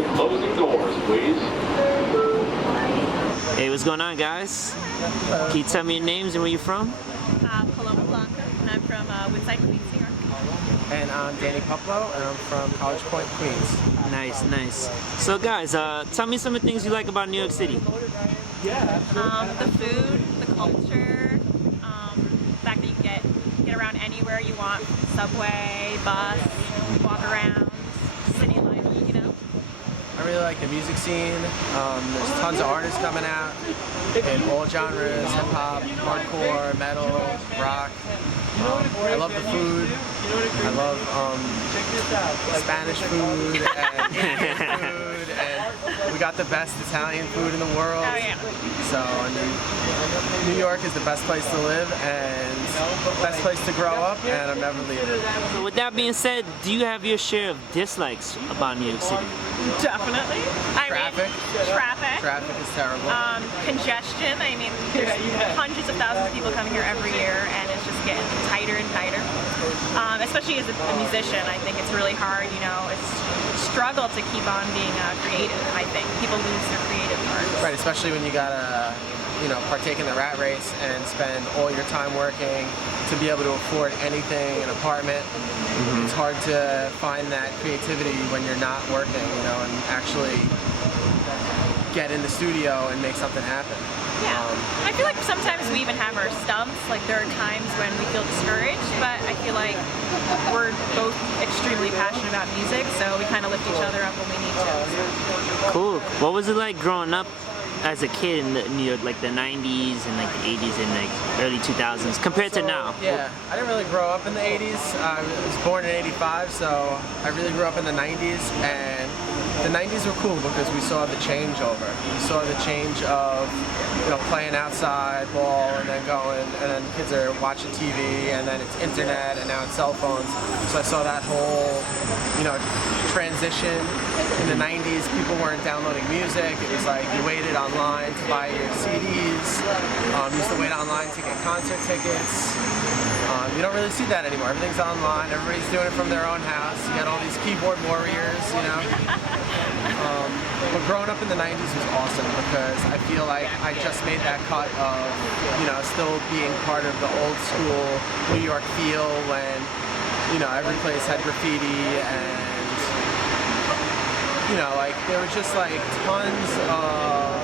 the closing doors, please. Hey, what's going on, guys? Can you tell me your names and where you're from? Paloma Blanca, and I'm from Bayside, Queens, New York. And I'm Danny Paloma, and I'm from College Point, Queens. Nice, nice. So, guys, tell me some of the things you like about New York City. The food, the culture, the fact that you can get around anywhere you want, subway, bus, walk around, city life, you know. I really like the music scene. There's tons of artists coming out in all genres: hip hop, hardcore, metal, rock. I love the food. I love Spanish food and Indian food, and we got the best Italian food in the world. Oh yeah. So, and then New York is the best place to live and best place to grow up, and I'm never leaving. So, with that being said, do you have your share of dislikes about New York City? Definitely. Traffic. Traffic. Traffic is terrible. Congestion. I mean, there's hundreds of thousands of people coming here every year, and it's just getting tighter and tighter. Especially as a musician, I think it's really hard. You know, it's a struggle to keep on being creative. I think people lose their creative parts. Right, especially when you gotta, partake in the rat race and spend all your time working to be able to afford anything, an apartment. Mm-hmm. It's hard to find that creativity when you're not working, and actually get in the studio and make something happen. Yeah, I feel like sometimes we even have our stumps. Like there are times when we feel discouraged, but I feel like we're both extremely passionate about music, so we kind of lift each other up when we need to. Cool. What was it like growing up as a kid in New York, like the 90s and like the 80s and like early 2000s compared to now? Yeah, I didn't really grow up in the 80s. I was born in 85, so I really grew up in the 90s, and the 90s were cool because we saw the changeover. We saw the change of, playing outside, ball, and then going, and then kids are watching TV, and then it's internet, and now it's cell phones. So I saw that whole, transition. In the 90s, people weren't downloading music. It was like you waited online to buy your CDs. You used to wait online to get concert tickets. You don't really see that anymore. Everything's online. Everybody's doing it from their own house. You got all these keyboard warriors, But growing up in the 90s was awesome because I feel like I just made that cut of, still being part of the old school New York feel when, every place had graffiti and, there was just like tons of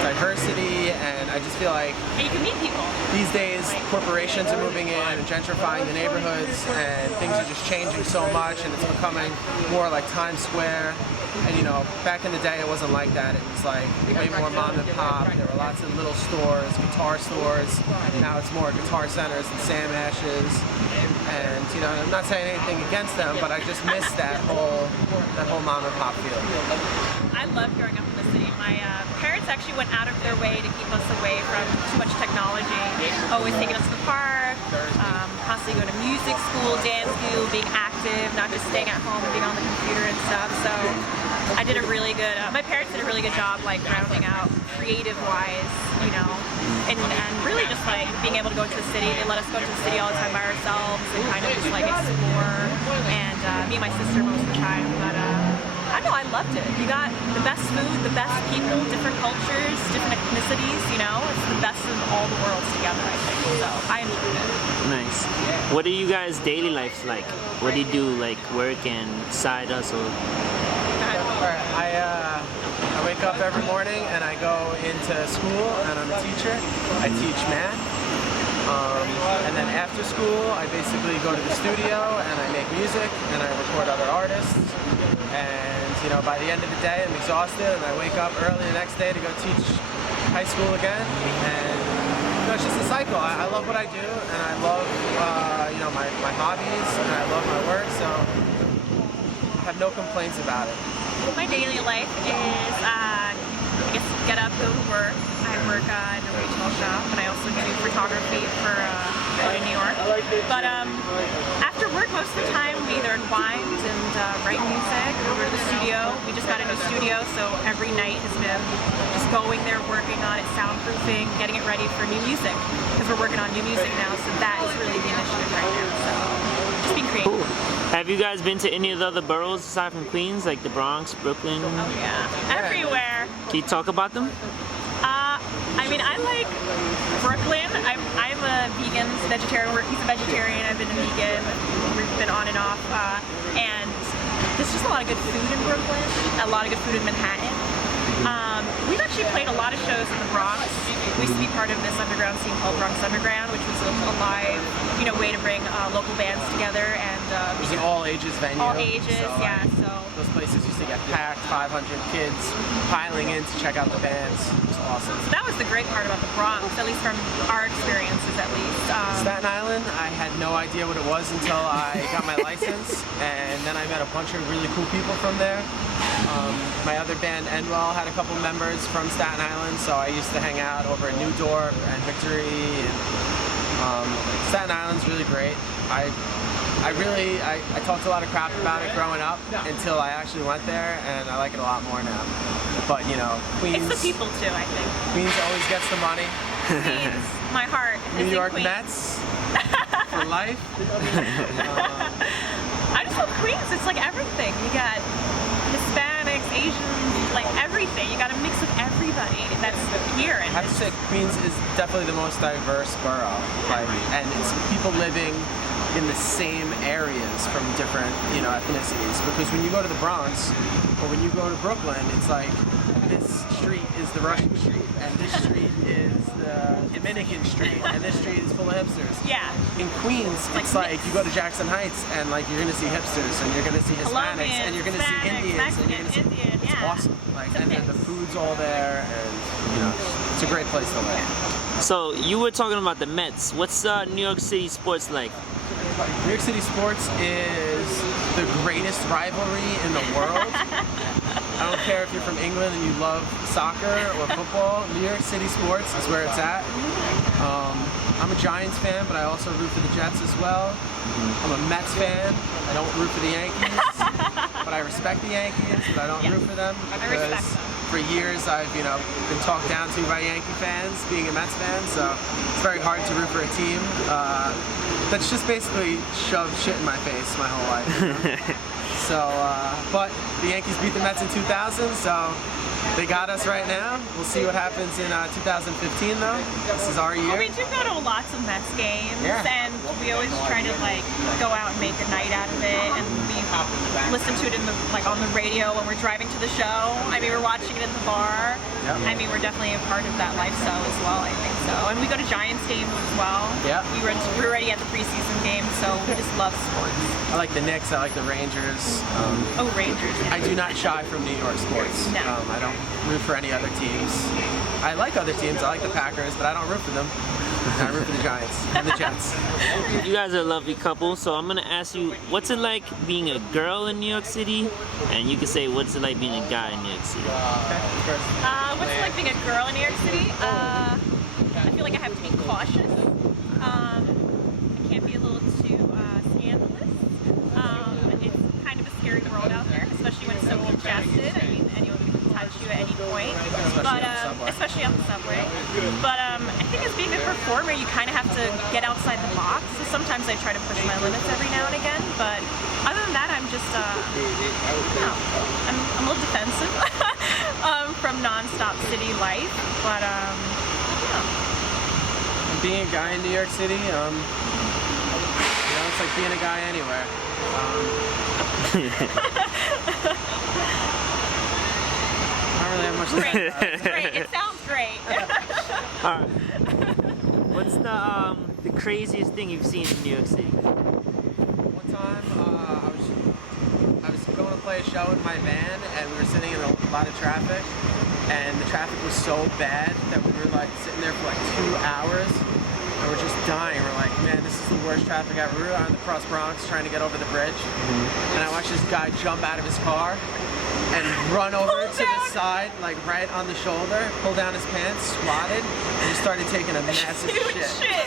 diversity, and I just feel like And you can meet people. these days corporations are moving in and gentrifying the neighborhoods, and things are just changing so much, and it's becoming more like Times Square. And back in the day it wasn't like that. It was like way more mom and pop. There were lots of little stores, guitar stores. Now it's more guitar centers and Sam Ashes. And I'm not saying anything against them, but I just miss that whole mom and pop feel. I love growing up in the city. My parents actually went out of their way to keep us away from too much technology. Always taking us to the park, constantly going to music school, dance school, being active, not just staying at home and being on the computer and stuff. So I did a really good, my parents did a really good job like rounding out creative-wise, and really just like being able to go to the city. They let us go to the city all the time by ourselves and kind of just like explore, and me and my sister most of the time. But I don't know, I loved it. You got the best food, the best people, different cultures, different ethnicities, It's the best of all the worlds together, I think. So I enjoyed it. Nice. What are you guys' daily lives like? What do you do, like work and side hustle? I wake up every morning and I go into school, and I'm a teacher. I teach math. And then after school, I basically go to the studio and I make music and I record other artists. And by the end of the day, I'm exhausted, and I wake up early the next day to go teach high school again. And it's just a cycle. I love what I do, and I love my hobbies, and I love my work. So I have no complaints about it. My daily life is, get up, go to work. I work in a retail shop, and I also do photography for out in New York. But after work, most of the time, we either unwind and write music, or go to the studio. We just got a new studio, so every night has been just going there, working on it, soundproofing, getting it ready for new music, because we're working on new music now, so that is really the initiative right now. So just being creative. Cool. Have you guys been to any of the other boroughs aside from Queens, like the Bronx, Brooklyn? Oh yeah, everywhere. Can you talk about them? I mean, I like Brooklyn. I'm a vegan, vegetarian. He's a vegetarian. I've been a vegan. We've been on and off. And there's just a lot of good food in Brooklyn. A lot of good food in Manhattan. We've actually played a lot of shows in the Bronx. We used to be part of this underground scene called Bronx Underground, which was a live, way to bring local bands together. And it was an all ages venue. All ages, so, yeah. So those places used to get packed, 500 kids piling in to check out the bands. It was awesome. So that was the great part about the Bronx, at least from our experiences, at least. Staten Island, I had no idea what it was until I got my license, and then I met a bunch of really cool people from there. My other band, Endwell, had a couple members from Staten Island, so I used to hang out over at New Dorp and Victory. And, Staten Island's really great. I talked a lot of crap about it growing up until I actually went there, and I like it a lot more now. But Queens. It's the people too, I think. Queens always gets the money. Queens, my heart. New is in York Queens. Mets for life. I just love Queens. It's like everything. You got Hispanics, Asians, like everything. You got a mix of everybody that's here. And I have to say, Queens is definitely the most diverse borough, and it's people living in the same areas from different, ethnicities. Because when you go to the Bronx or when you go to Brooklyn, it's like this street is the Russian street, and this street is the Dominican street, and this street is full of hipsters. Yeah. In Queens, it's like you go to Jackson Heights, and like you're gonna see hipsters, and you're gonna see Hispanics, Colombians, and you're gonna see Indians, Mexicans, and you're gonna see. Indian, It's yeah. awesome. It's a And then mix. the food's all there, and it's a great place to live. So you were talking about the Mets. What's New York City sports like? New York City sports is the greatest rivalry in the world. I don't care if you're from England and you love soccer or football. New York City sports is where it's at. I'm a Giants fan, but I also root for the Jets as well. I'm a Mets fan. I don't root for the Yankees, but I respect the Yankees, but I don't root for them I respect because them. for years I've been talked down to by Yankee fans being a Mets fan, so it's very hard to root for a team that's just basically shoved shit in my face my whole life. So, but the Yankees beat the Mets in 2000, so they got us right now. We'll see what happens in 2015, though. This is our year. Well, we do go to lots of Mets games, and we always try to go out and make a night out of it, and we listen to it on the radio when we're driving to the show. I mean, we're watching it in the bar. Yep. I mean, we're definitely a part of that lifestyle as well. I think so, and we go to Giants games as well. Yeah. We're already at the preseason games, so we just love sports. I like the Knicks. I like the Rangers. Rangers. Yeah. I do not shy from New York sports. No. I don't root for any other teams. I like other teams. I like the Packers, but I don't root for them. I root for the Giants and the Jets. You guys are a lovely couple, so I'm gonna ask you, what's it like being a girl in New York City? And you can say, what's it like being a guy in New York City? What's it like being a girl in New York City? I feel like I have to be cautious. I can't be a little too scandalous. It's kind of a scary world out there, especially when it's so congested. I mean, anyone can touch you at any point. Especially on the subway. But I think as being a performer, you kind of have to get outside the box. So sometimes I try to push my limits every now and again. But other than that, I'm just, I'm a little defensive from non-stop city life. But Being a guy in New York City, it's like being a guy anywhere. I don't really have much to say about it. great. It sounds great. Alright. What's the craziest thing you've seen in New York City? One time, I was going to play a show in my van, and we were sitting in a lot of traffic, and the traffic was so bad that we were sitting there for 2 hours, and we're just dying. We're like, man, this is the worst traffic ever. We were on the cross Bronx trying to get over the bridge, and I watched this guy jump out of his car and run over to the side, right on the shoulder, pull down his pants, squatted, and just started taking a massive shit.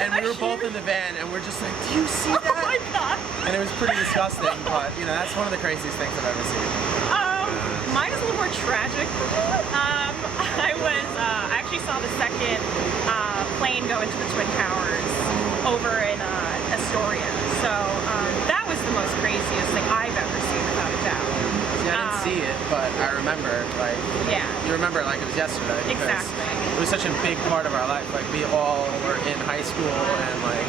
And we were both in the van, and we're just like, do you see that? Oh my god. And it was pretty disgusting, but that's one of the craziest things I've ever seen. Mine is a little more tragic. I actually saw the second plane go into the Twin Towers over in Astoria. So that was the most craziest thing I've ever seen, without a doubt. See, I didn't see it, but I remember, like, Yeah. you remember it like it was yesterday. because Exactly. It was such a big part of our life. Like, we all were in high school, and like,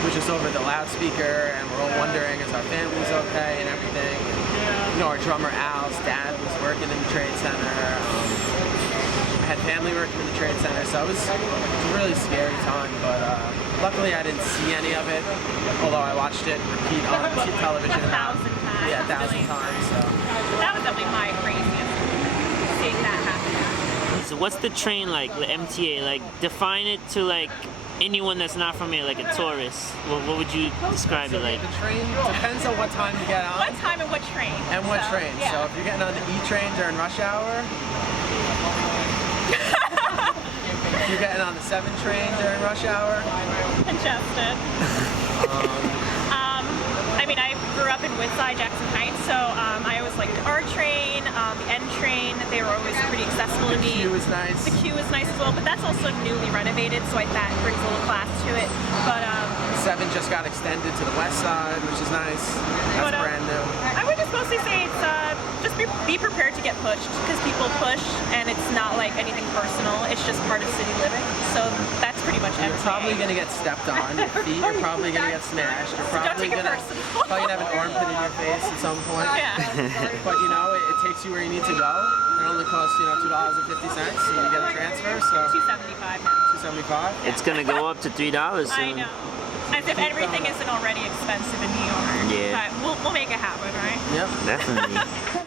it was just over the loudspeaker, and we're all wondering, is our families okay and everything. And, you know, our drummer Al's dad was working in the trade center. Had family working in the trade center, so it was a really scary time. But luckily, I didn't see any of it. Although I watched it repeat on television 1,000 times. Yeah, 1,000 Really. times. So. That was definitely my craziest, seeing that happen. So what's the train like, the MTA? Like, define it to like anyone that's not from here, like a tourist. What would you describe it like? The train depends on what time you get on. What time and what train? And what So, train. Yeah. So if you're getting on the E train during rush hour, if you're getting on the 7 train during rush hour, Congested. I mean, I grew up in Woodside, Jackson Heights, so I always liked the R train, the N train. They were always pretty accessible to the me. queue is nice. The queue is nice as well, but that's also newly renovated, so that brings a little class to it. But 7 just got extended to the west side, which is nice. That's But, brand new. I would just mostly say it's just be prepared to get pushed, because people push, and it's not like anything personal. It's just part of city living. So that's pretty much You're MTA. probably gonna get stepped on. Your feet are probably gonna get smashed. You're probably take it gonna personal. have an armpit in your face at some point. Yeah. But you know, it takes you where you need to go. It only costs $2.50, and you get a transfer. So $2.75 now. $2.75. It's gonna go up to $3 soon. I know. As if everything isn't already expensive in New York. Yeah. But we'll make it happen, right? Yep. Definitely.